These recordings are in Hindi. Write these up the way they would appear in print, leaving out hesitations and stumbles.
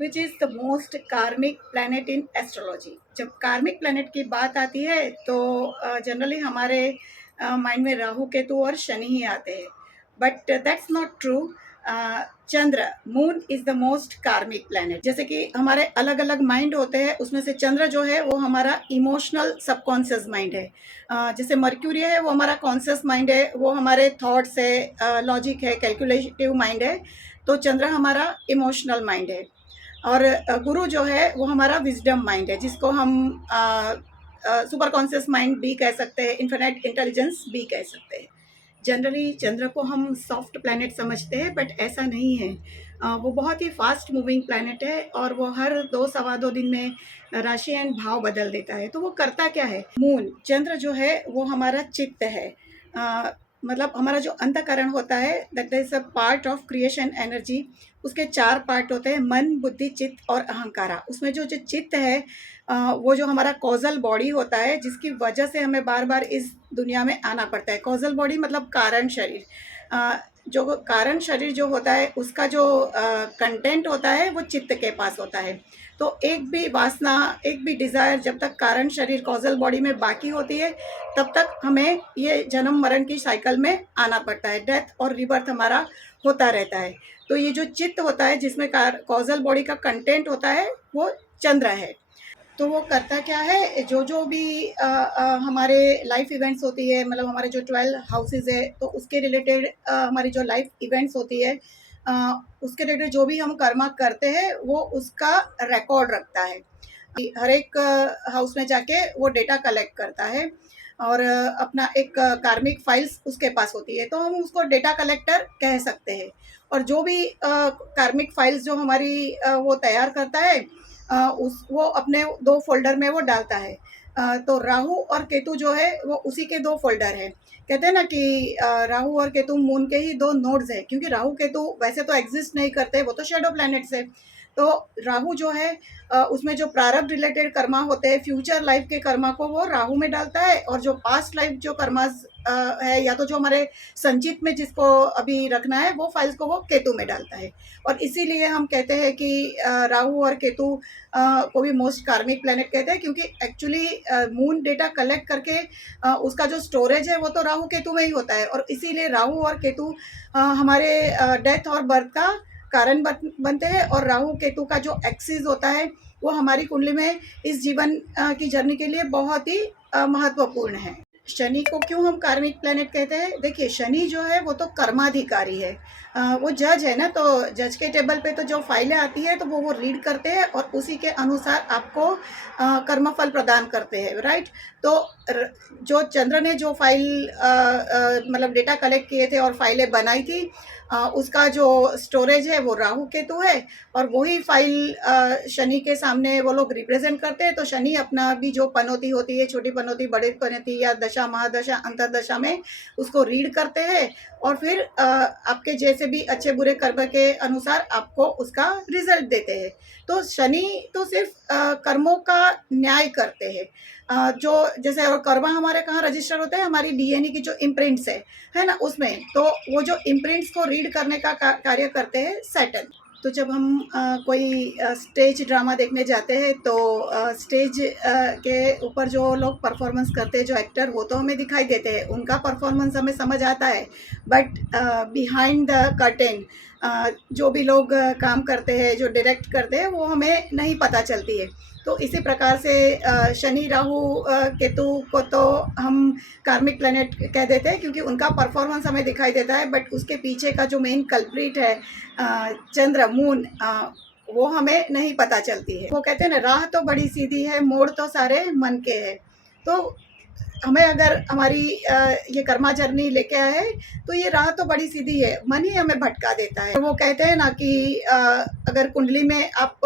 विच इज़ द मोस्ट कार्मिक प्लैनेट इन एस्ट्रोलॉजी। जब कार्मिक प्लैनेट की बात आती है तो जनरली हमारे माइंड में राहु केतु और शनि ही आते हैं, but that's not true. Chandra, moon is the most कार्मिक प्लैनेट। जैसे कि हमारे अलग अलग माइंड होते हैं, उसमें से चंद्र जो है वो हमारा इमोशनल सबकॉन्शियस माइंड है। जैसे मर्क्यूरी है वो हमारा कॉन्शियस माइंड है, वो हमारे थॉट्स है, लॉजिक है, कैलकुलेटिव माइंड है। तो चंद्र हमारा इमोशनल माइंड है। और गुरु जो है वो हमारा विजडम माइंड है, जिसको हम सुपर कॉन्शियस माइंड भी कह सकते हैं, इन्फिनिट इंटेलिजेंस भी कह सकते हैं। जनरली चंद्र को हम सॉफ्ट प्लैनेट समझते हैं, बट ऐसा नहीं है। वो बहुत ही फास्ट मूविंग प्लैनेट है और वो हर 2 सवा 2 दिन में राशि एंड भाव बदल देता है। तो वो करता क्या है? मून, चंद्र जो है वो हमारा चित्त है। मतलब हमारा जो अंतःकरण होता है, that is a part of creation energy. उसके 4 पार्ट होते हैं, मन, बुद्धि, चित्त और अहंकारा। उसमें जो जो चित्त है, वो जो हमारा कॉजल बॉडी होता है, जिसकी वजह से हमें बार बार इस दुनिया में आना पड़ता है। कॉजल बॉडी मतलब कारण शरीर। जो कारण शरीर जो होता है, उसका जो कंटेंट होता है वो चित्त के पास होता है। तो एक भी वासना, एक भी डिज़ायर जब तक कारण शरीर कॉजल बॉडी में बाकी होती है, तब तक हमें ये जन्म मरण की साइकिल में आना पड़ता है। डेथ और रिबर्थ हमारा होता रहता है। तो ये जो चित्त होता है, जिसमें कॉजल बॉडी का कंटेंट होता है, वो चंद्र है। तो वो करता क्या है, जो जो भी हमारे लाइफ इवेंट्स होती है, मतलब हमारे जो 12 हाउसेज है, तो उसके रिलेटेड हमारी जो लाइफ इवेंट्स होती है, उसके रिलेटेड जो भी हम कर्मा करते हैं, वो उसका रिकॉर्ड रखता है। हर एक हाउस में जाके वो डेटा कलेक्ट करता है और अपना एक कार्मिक फाइल्स उसके पास होती है, तो हम उसको डेटा कलेक्टर कह सकते हैं। और जो भी कार्मिक फाइल्स जो हमारी वो तैयार करता है, उस वो अपने 2 फ़ोल्डर में वो डालता है। तो राहु और केतु जो है वो उसी के 2 फ़ोल्डर हैं। कहते हैं ना कि राहु और केतु मून के ही 2 नोड्स हैं, क्योंकि राहु केतु वैसे तो एग्ज़िस्ट नहीं करते, वो तो शैडो प्लैनेट्स हैं। तो राहु जो है, उसमें जो प्रारब्ध रिलेटेड कर्मा होते हैं, फ्यूचर लाइफ के कर्मा को वो राहु में डालता है, और जो पास्ट लाइफ जो कर्मास है, या तो जो हमारे संचित में जिसको अभी रखना है, वो फाइल्स को वो केतु में डालता है। और इसीलिए हम कहते हैं कि राहु और केतु को भी मोस्ट कार्मिक प्लैनेट कहते हैं, क्योंकि एक्चुअली मून डेटा कलेक्ट करके उसका जो स्टोरेज है वो तो राहु केतु में ही होता है। और इसीलिए राहु और केतु हमारे डेथ और बर्थ का कारण बनते हैं। और राहु केतु का जो एक्सिस होता है, वो हमारी कुंडली में इस जीवन की जर्नी के लिए बहुत ही महत्वपूर्ण है। शनि को क्यों हम कार्मिक प्लैनेट कहते हैं? देखिए, शनि जो है वो तो कर्माधिकारी है। वो जज है ना, तो जज के टेबल पे तो जो फाइलें आती है, तो वो रीड करते हैं और उसी के अनुसार आपको कर्मफल प्रदान करते हैं, राइट? तो जो चंद्र ने जो फाइल मतलब डेटा कलेक्ट किए थे और फाइलें बनाई थी, उसका जो स्टोरेज है वो राहु केतु है, और वही फाइल शनि के सामने वो लोग रिप्रेजेंट करते हैं। तो शनि अपना भी जो पनौती होती है, छोटी पनौती, बड़ी पनौती, या दशा, महादशा, अंतरदशा में उसको रीड करते हैं, और फिर आपके जैसे भी अच्छे बुरे कर्म के अनुसार आपको उसका रिजल्ट देते हैं। तो शनि तो सिर्फ कर्मों का न्याय करते हैं। जो जैसे, और कर्मा हमारे कहाँ रजिस्टर होते हैं? हमारी डीएनए की जो इम्प्रिंट्स है ना, उसमें। तो वो जो इम्प्रिंट्स को रीड करने का कार्य करते हैं सैटर्न। तो जब हम कोई स्टेज ड्रामा देखने जाते हैं, तो स्टेज के ऊपर जो लोग परफॉर्मेंस करते हैं, जो एक्टर, वो तो हमें दिखाई देते हैं, उनका परफॉर्मेंस हमें समझ आता है। बट बिहाइंड द कर्टेन जो भी लोग काम करते हैं, जो डायरेक्ट करते हैं, वो हमें नहीं पता चलती है। तो इसी प्रकार से शनि, राहु, केतु को तो हम कार्मिक प्लैनेट कह देते हैं, क्योंकि उनका परफॉर्मेंस हमें दिखाई देता है, बट उसके पीछे का जो मेन कल्प्रिट है, चंद्र, मून, वो हमें नहीं पता चलती है। वो कहते हैं ना, राह तो बड़ी सीधी है, मोड़ तो सारे मन के हैं। तो हमें अगर हमारी ये कर्मा जर्नी लेके आए, तो ये राह तो बड़ी सीधी है, मन ही हमें भटका देता है। तो वो कहते हैं ना कि अगर कुंडली में आप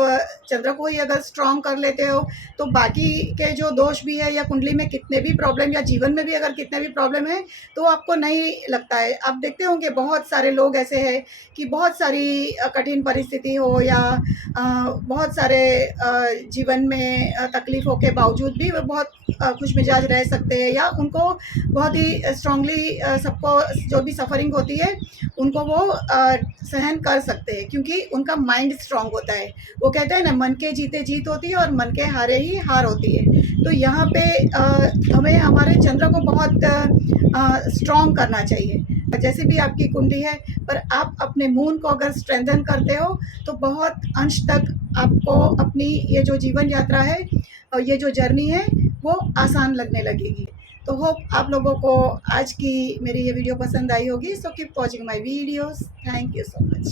चंद्र को ही अगर स्ट्रांग कर लेते हो, तो बाकी के जो दोष भी है, या कुंडली में कितने भी प्रॉब्लम, या जीवन में भी अगर कितने भी प्रॉब्लम है, तो आपको नहीं लगता है। आप देखते होंगे बहुत सारे लोग ऐसे हैं कि बहुत सारी कठिन परिस्थिति हो, या बहुत सारे जीवन में तकलीफ़ों के बावजूद भी वो बहुत खुश मिजाज रह सकते हैं। हैं, या उनको बहुत ही स्ट्रांगली सबको जो भी सफ़रिंग होती है उनको वो सहन कर सकते हैं, क्योंकि उनका माइंड स्ट्रांग होता है। वो कहते हैं ना, मन के जीते जीत होती है और मन के हारे ही हार होती है। तो यहाँ पे हमें हमारे चंद्र को बहुत स्ट्रांग करना चाहिए। जैसे भी आपकी कुंडली है, पर आप अपने मून को अगर स्ट्रेंथन करते हो तो बहुत अंश तक आपको अपनी ये जो जीवन यात्रा है और ये जो जर्नी है वो आसान लगने लगेगी। तो होप आप लोगों को आज की मेरी ये वीडियो पसंद आई होगी। So keep watching my videos. Thank you so much.